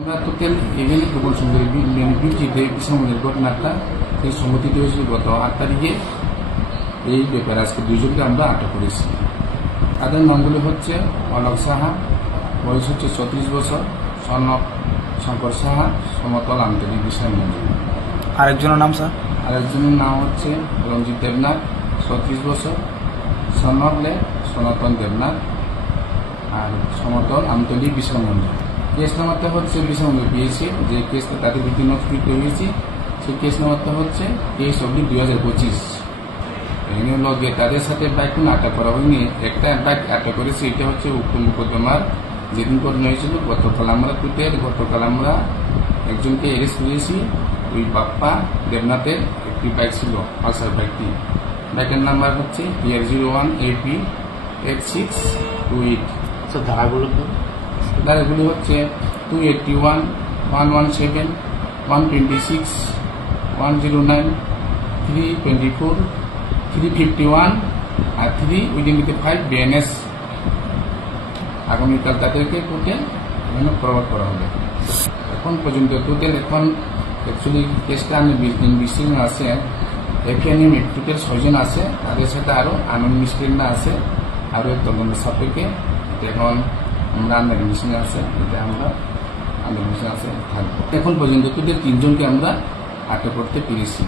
আমরা টোটাল এখানে প্রবল সুন্দরী বিউটিতে বিশ্বমন্দির ঘটনাটা এই সংঘটিত হয়েছিল গত 8 তারিখে। এই ব্যাপারে আজকে দুজনকে আমরা আটক করেছি। তাদের নামগুলি হচ্ছে অলক সাহা, বয়স হচ্ছে 34 বছর, সনক শঙ্কর সাহা, সমতল আন্তরিক বিষয় মঞ্জুর। আরেকজনের নাম স্যার? আরেকজনের নাম হচ্ছে রঞ্জিত দেবনাথ, 36 বছর, সনকলে সনাতন দেবনাথ, আর সমতল আন্তরিক বিষয় মঞ্জুর। কেস নাম্বারটা হচ্ছে বিষয়মন্দির পেয়েছি, যে কেসটা তাদের বিধি নোটিফিক হয়েছে, সেই কেস নাম্বারটা হচ্ছে কেস অবধি 2025। এখানে লগে তাদের সাথে বাইক কোনো আটক করা হয়নি, একটা বাইক আটক করেছে। এটা হচ্ছে উক্ত মুকদ্দমার যেদিন ঘটনা হয়েছিল গতকাল আমরা গতকাল আমরা একজনকে অ্যারেস্ট করেছি। ওই বাপ্পা দেবনাথের একটি বাইক ছিল, পালসার বাইকটি। বাইকের নাম্বার হচ্ছে TR01 AP 8628। স্যার ধারাগুলো কি? ধারাগুলি হচ্ছে 281, 117, 126, 109, 324, 351 আর 3/5 BNS। আগামীকাল তাদেরকে কোর্টে প্রভাব করা হবে। এখন পর্যন্ত টোটাল এখন অ্যাকচুয়ালি কেসটা আমি ইনভেস্টিগেশন আছে, এফআইএম টোটাল 6 জন আছে, তাদের সাথে আরো আনমিস্টেড আছে, আরো তদন্ত সাপেক্ষে এখন আমরা আন্ডারমিশনে আছে, এটা আমরা আন্ডারমিশন আছে থাকবো। এখন পর্যন্ত টোটাল 3 জনকে আমরা আটক করতে পেরেছি।